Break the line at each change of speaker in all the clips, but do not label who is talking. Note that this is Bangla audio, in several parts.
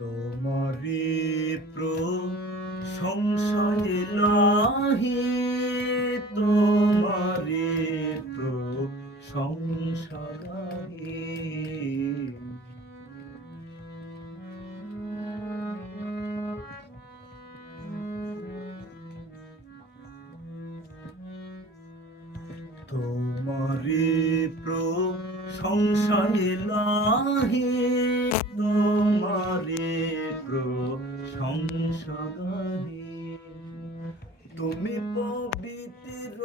তোমারে প্র সংশয় লাহি তোমারে প্র সংসারে তোমারে প্র সংশয় লাহি তুমি পবিত্র,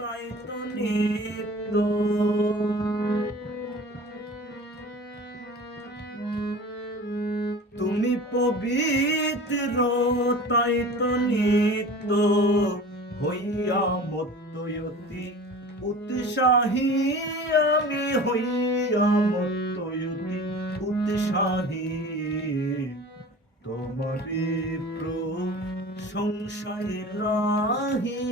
তাই তো নিত্য। তুমি পবিত্র, তাই তো নিত্য। হইয়া মত্তয়তি, উৎসাহী আমি হইয়া মত্তয়তি, উৎসাহী। তোমারে প্র সংশয়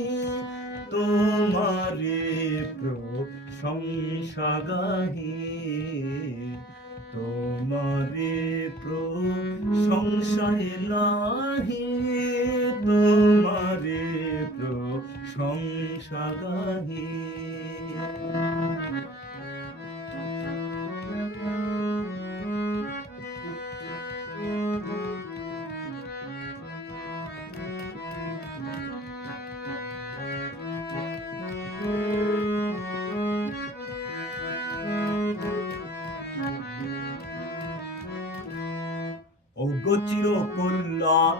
তোমারে প্র সংসাগাহি তোমারে প্র সংশয় লাহি তোমারে প্র সংসাগাহি অগচির কল্যাণ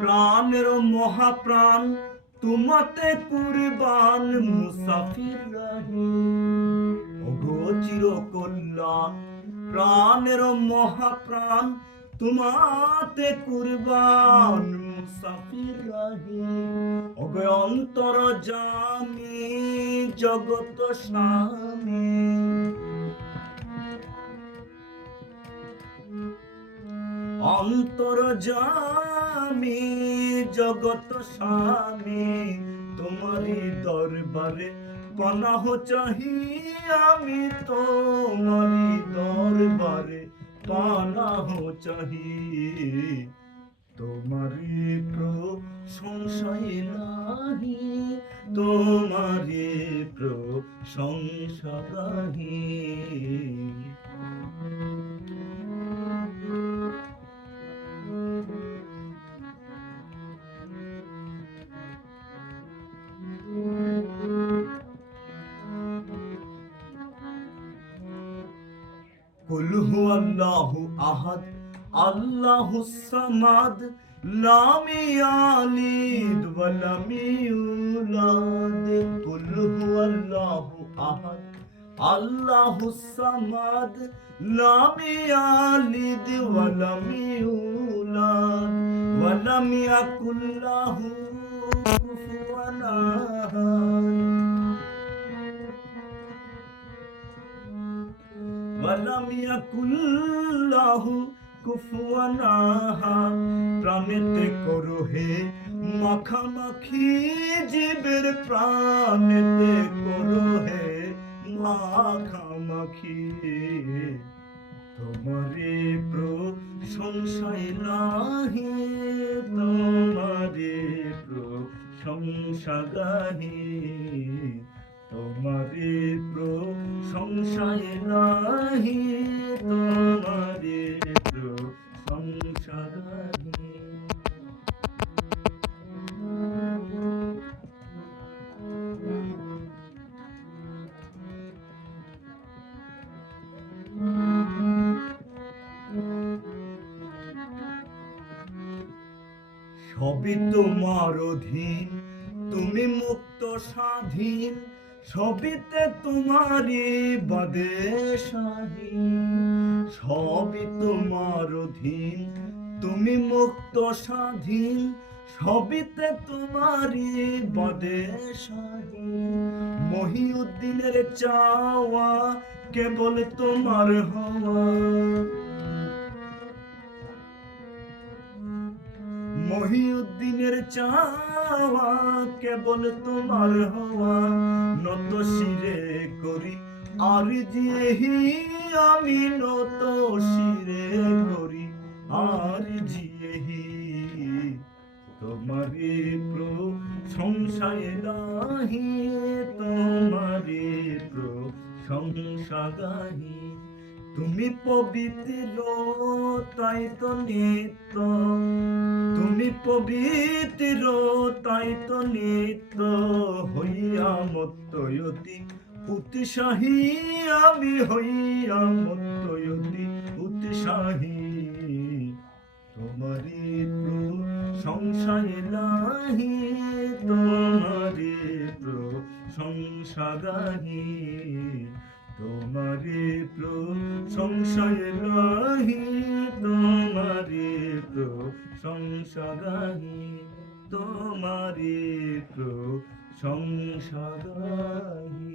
প্রাণের মহাপ্রাণ, তোমাতে কুরবান মুসাফির রাহি। অগচির কল্যাণ প্রাণের মহাপ্রাণ, তোমাতে কুরবান মুসাফির রাহি। অগ অন্তর জামি জগত স্বামী অন্তর জামি জগত স্বামী তোমারি দরবারে পনাহ চাহি আমি তোমারি দরবারে পানাহ চাহি। তোমারি প্র সংশয় নাহি তোমারি প্র সংশয় قل هو الله أحد. الله الصمد لم يلد ولم يولد. قل هو الله أحد. الله الصمد لم يلد ولم يولد. ولم يكن له ওয়ালাম ইয়াকুল্লাহু কুফুয়ান আহাদ প্রাণেতে করো হে মাখামাখি জীবের প্রাণেতে করো হে মাখামাখি। সবই তোমার অধীন, তুমি মুক্ত স্বাধীন সবিতে তোমারই বাদে সবই তোমার অধীন, তুমি মুক্ত স্বাধীন সবিতে তোমারই বাদে মহিউদ্দিনের চাওয়া কেবল তোমার হওয়া। মহিউদ্দিনের চাওয়া কেবল তোমার হওয়া, নত শিরে করি। আর জিহি আমি নত শিরে করি। আর যেহি তোমারে প্রশংসায় গাহি তোমারে প্রশংসা গাহি তুমি পবিত্র, তাই তো নিত্য। তুমি পবিত্র, তাই তো নিত্য। হইয়া মত্তয়তি, উৎসাহী আমি হইয়া মত্তয়তি, উৎসাহী। তোমারি সংশয় নাহি তোমারি সংশা তোমারে সংশয় নাহি তোমারে তো সংসদাহি তোমারে সংশা গাহি